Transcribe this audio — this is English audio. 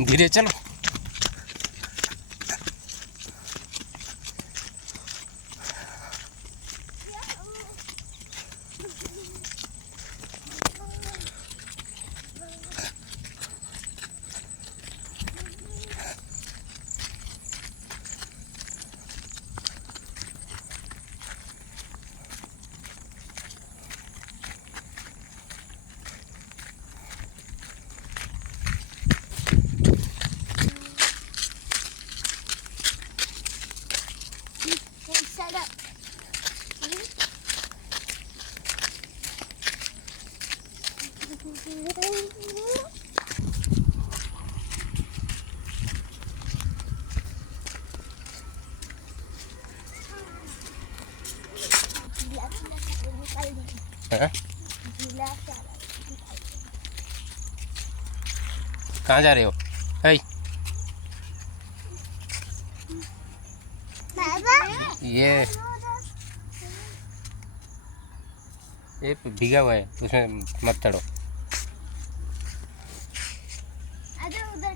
धीरे चलो। हाँ? कहाँ जा रहे हो? हे ये भीगा हुआ है, उसमें मत चढ़ो। उधर